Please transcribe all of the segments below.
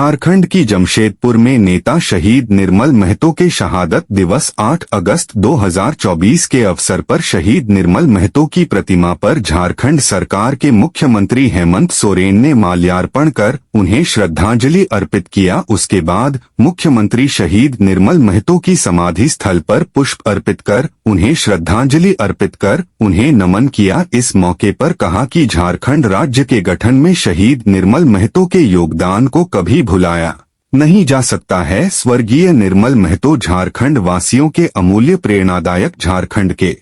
झारखंड की जमशेदपुर में नेता शहीद निर्मल महतो के शहादत दिवस 8 अगस्त 2024 के अवसर पर शहीद निर्मल महतो की प्रतिमा पर झारखंड सरकार के मुख्यमंत्री हेमंत सोरेन ने माल्यार्पण कर उन्हें श्रद्धांजलि अर्पित किया। उसके बाद मुख्यमंत्री शहीद निर्मल महतो की समाधि स्थल पर पुष्प अर्पित कर उन्हें श्रद्धांजलि अर्पित कर उन्हें नमन किया। इस मौके पर कहा कि झारखंड राज्य के गठन में शहीद निर्मल महतो के योगदान को कभी भुलाया नहीं जा सकता है। स्वर्गीय निर्मल महतो झारखंड वासियों के अमूल्य प्रेरणादायक झारखंड के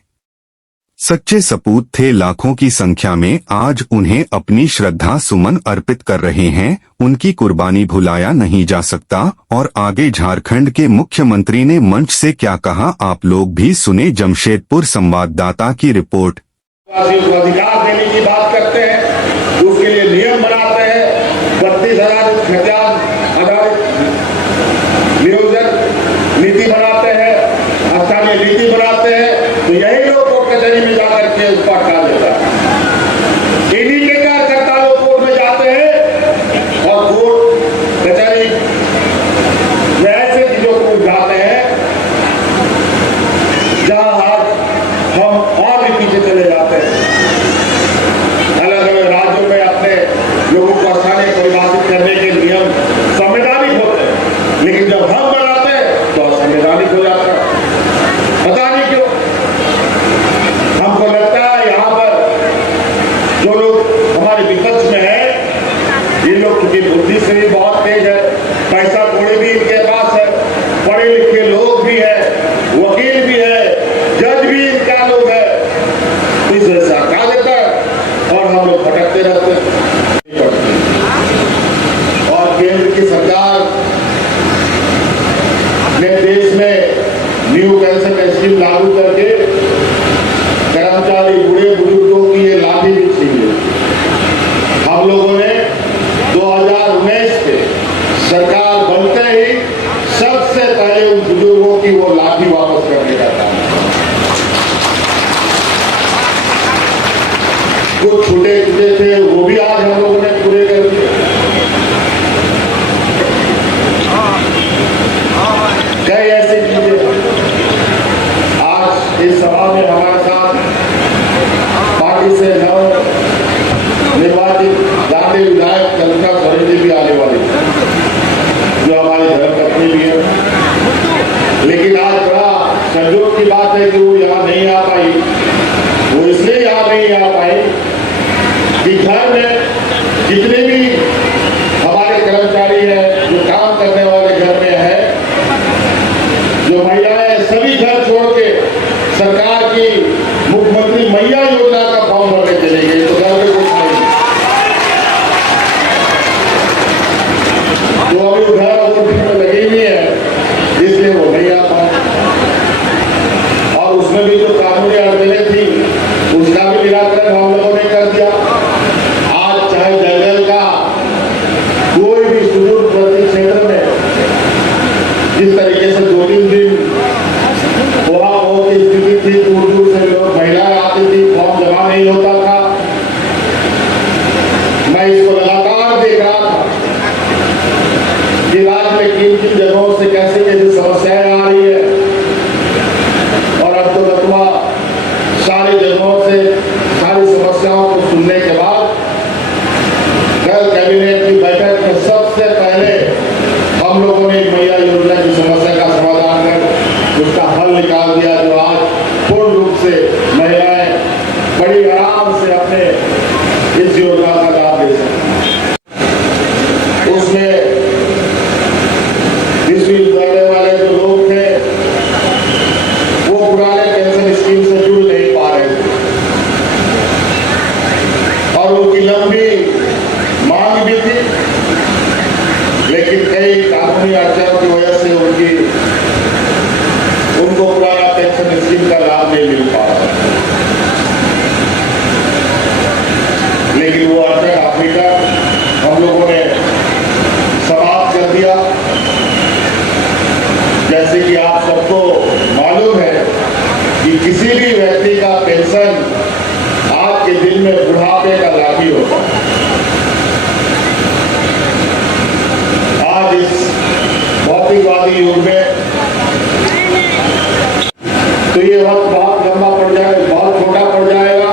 सच्चे सपूत थे। लाखों की संख्या में आज उन्हें अपनी श्रद्धा सुमन अर्पित कर रहे हैं। उनकी कुर्बानी भुलाया नहीं जा सकता। और आगे झारखंड के मुख्यमंत्री ने मंच से क्या कहा, आप लोग भी सुने। जमशेदपुर संवाददाता की रिपोर्ट। अधिकार देने की बात करते हैं, उसके लिए नियम बनाते हैं, 32,000 खर्चा आधारित नियोजन नीति बनाते हैं, स्थानीय नीति बनाते हैं, तो यही लोग कोर्ट कचहरी में जाकर के उस पर हटा देता है। इन्हीं के कार्यकर्ता लोग कोर्ट में जाते हैं और कोर्ट कचहरी में ऐसे चीजों को उठाते हैं जहां आज हम और भी पीछे चले जाते हैं। अलग अलग राज्यों में अपने लोगों को स्थानीय परिभाषित करने के नियम संवैधानिक होते हैं, लेकिन जब हम बनाते हैं तो असंवैधानिक हो जाता है। पता नहीं क्यों हमको लगता है यहाँ पर जो लोग हमारे विपक्ष में है, ये लोग की बुद्धि से भी बहुत तेज है, पैसा कौड़ी भी इनके पास है, पढ़े लिखे लोग भी है, वकील भी है, जज भी इनका लोग है, इसे हटा देता है और हम लोग भटकते रहते हैं। और केंद्र की सरकार ने देश में न्यू पेंशन स्कीम लागू करके कर्मचारी बूढ़े बुजुर्गों की ये लाठी भी छीन ली। हम लोगों ने 2019 के सरकार बनते ही सबसे पहले उन बुजुर्गों की वो लाठी वापस करने का काम। कुछ छूटे थे वो भी आज हम लोगों ने पूरे कर दिए। कई ऐसी चीजें आज इस सभा में हमारे साथ पार्टी से नव निर्वाचित जाते विधायक कल्पना सोरेन जी भी आने वाली, जो हमारी धर्मपत्नी भी है। लेकिन आज बड़ा संयोग की बात है कि वो यहाँ नहीं आ पाई। वो इसलिए यहाँ नहीं आ पाई कि घर में जितने भी हमारे कर्मचारी हैं, जो काम करने वाले घर में है, जो महिलाएं, सभी घर छोड़ के सरकार की मुख्यमंत्री मैया योजना का फॉर्म भरने चले गए, तो घर में कुछ नहीं। तो अभी घर और में लगी हुई है, इसलिए वो नहीं आ पाए। और उसमें भी जो कानूनी अड़चनें थी उसका भी निराकरण हम लोगों ने कर दिया। आज चाहे जंगल का कोई भी सुदूरवर्ती क्षेत्र में जिस तरीके से 2-3 दिन वहां बहुत स्थिति थी, दूर दूर से लोग महिलाएं आती थी, फॉर्म जमा नहीं होता था। मैं इसको लगातार देख रहा था कि राज्य में किन किन जगहों से कैसे कैसे समस्याएं आ रही है, और अब तो बतवा सारी जगहों से सारी समस्याओं को सुनने के बाद कल कैबिनेट की बैठक में सबसे पहले हम लोगों ने मैया योजना की समस्या का समाधान कर उसका हल निकाल दिया, जो आज पूर्ण रूप से महिलाएं बड़ी आराम से अपने इस योजना का लाभ ले सकती। उसमें विश्वविद्यालय वाले जो लोग थे वो पुराने पेंशन स्कीम से जुड़ नहीं पा रहे थे और उनकी लंबी मांग भी थी, लेकिन कई कानूनी अड़चनों की वजह से उनको पुराना पेंशन स्कीम का लाभ नहीं मिल पा रहा। लेकिन वो अड़चन आखिरकार हम लोगों ने समाप्त कर दिया। जैसे कि आप सबको मालूम है कि किसी भी व्यक्ति का पेंशन आज के दिन में बुढ़ापे का लाभ ही होता है। के युग में तो ये वक्त बहुत लंबा पड़ जाएगा, बहुत छोटा पड़ जाएगा।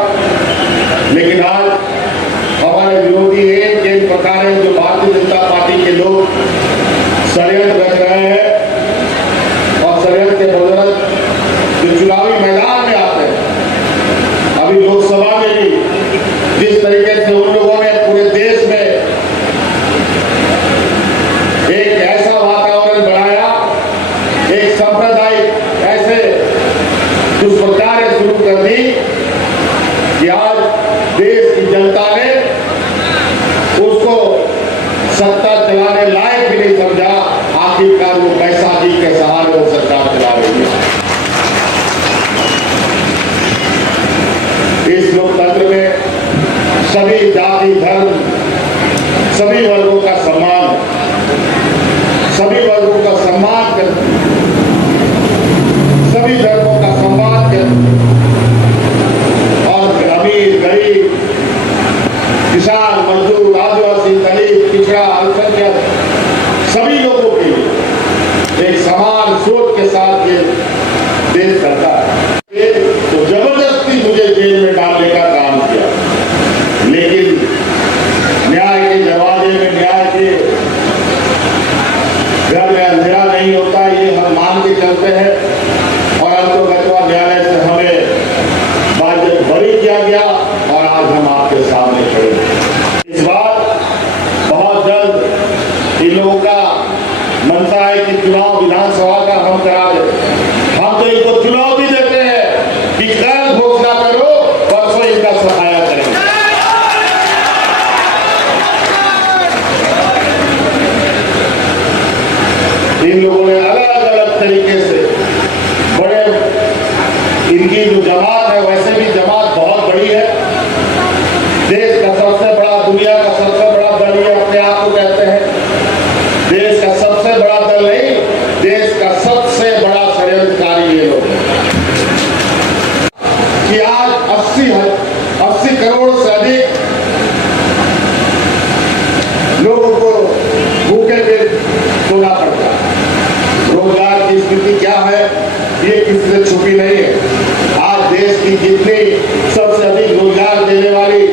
लेकिन आज हमारे विरोधी एक प्रकार है जो भारतीय जनता पार्टी के लोग षड्यंत्र रच रहे हैं और षड्यंत्र के बदौलत जो चुनावी मैदान में आते हैं, अभी लोकसभा में भी जिस तरीके से उन लोगों ने पूरे देश में एक ऐसा वातावरण बनाया, एक सांप्रदायिक ऐसे दुष्प्रचार शुरू कर दी कि आज देश की जनता ने उसको सत्ता चलाने लायक भी नहीं समझा। आखिरकार वो बैसाखी के सहारे वो सरकार चला रही है। इस लोकतंत्र में सभी जाति धर्म सभी वर्गों का सम्मान, सभी वर्गों का सम्मान कर, सभी धर्मों का सम्मान कर और अमीर गरीब किसान मजदूर आदिवासी दलित पिछड़ा अल्पसंख्यक सभी लोगों के लिए एक समान सोच के साथ ये देश करता है। तो जबरदस्ती मुझे जेल में डालने का काम किया, लेकिन न्याय के दरवाजे में न्याय के घर में अंधेरा नहीं होता, ये हम मान के चलते हैं। और अंतर्गतवा न्यायालय से हमें बाध्य बरी किया गया और आज हम आपके सामने खड़े हैं। इस बार बहुत जल्द इन लोगों का मनसा है कि चुनाव विधानसभा का हम करा दें। हम तो इनको चुनाव भी देते हैं कि कल घोषणा करो, परसों इनका सफाया करेंगे। इन लोगों ने अलग अलग तरीके से बड़े, इनकी जो जमात है वैसे भी जमात बहुत बड़ी है। देश का सबसे बड़ा, दुनिया का सबसे बड़ा दल ये अपने आप को कहते हैं। देश का सबसे बड़ा दल नहीं, देश का सबसे बड़ा षड्यंत्रकारी ये लोग कि आज 80 करोड़ से अधिक लोगों को भूखे पेट सोना पड़ता है। रोजगार की स्थिति क्या है ये किसी से छुपी नहीं है। आज देश की जितनी सबसे अधिक रोजगार देने वाली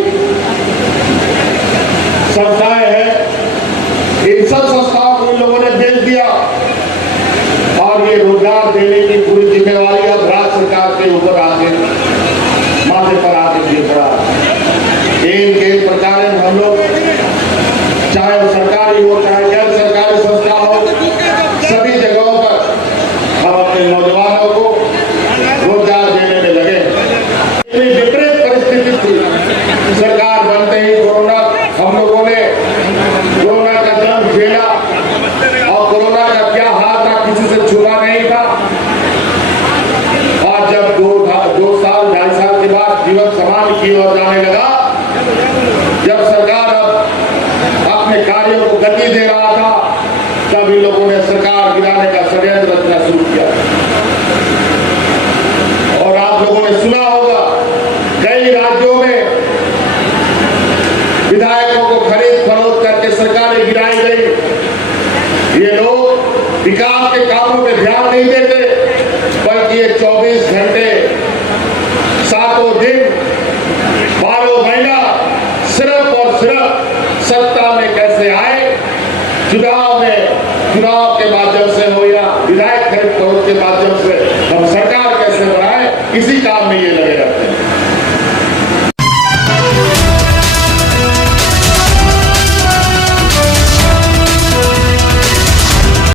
संस्थाएं हैं, इन सब संस्थाओं को इन लोगों ने बेच दिया और ये रोजगार देने की पूरी जिम्मेवारी अब राज्य सरकार के ऊपर आके माथे पर आके गिर पड़ा। एक प्रकार हम लोग चाहे वो सरकारी हो चाहे गैर सरकारी संस्था हो, सभी जगहों पर हम अपने नौजवानों को रोजगार देने में लगे। विपरीत परिस्थिति थी, सरकार बनते ही कोरोना, हम लोगों ने कोरोना का जंग झेला और कोरोना का क्या हाल था किसी से छुपा नहीं था। और जब 2 साल 2.5 साल के बाद जीवन सामान्य की ओर जाने लगा, जब सरकार अब अपने कार्यों को गति दे रहा था, तब इन लोगों ने सरकार गिराने का षड्यंत्र रचना शुरू किया। और आप लोगों ने सुना होगा कई राज्यों में विधायकों को खरीद फरोख्त करके सरकारें गिराई गई। ये लोग विकास के कामों पे ध्यान नहीं देते, बल्कि ये 24 घंटे 7 दिन 12 महीना सिर्फ और सिर्फ सत्ता में कैसे आए, चुनाव के माध्यम से हो या विधायक खरीद फरोख्त के माध्यम से हम सरकार कैसे बनाए, इसी काम में ये लगे।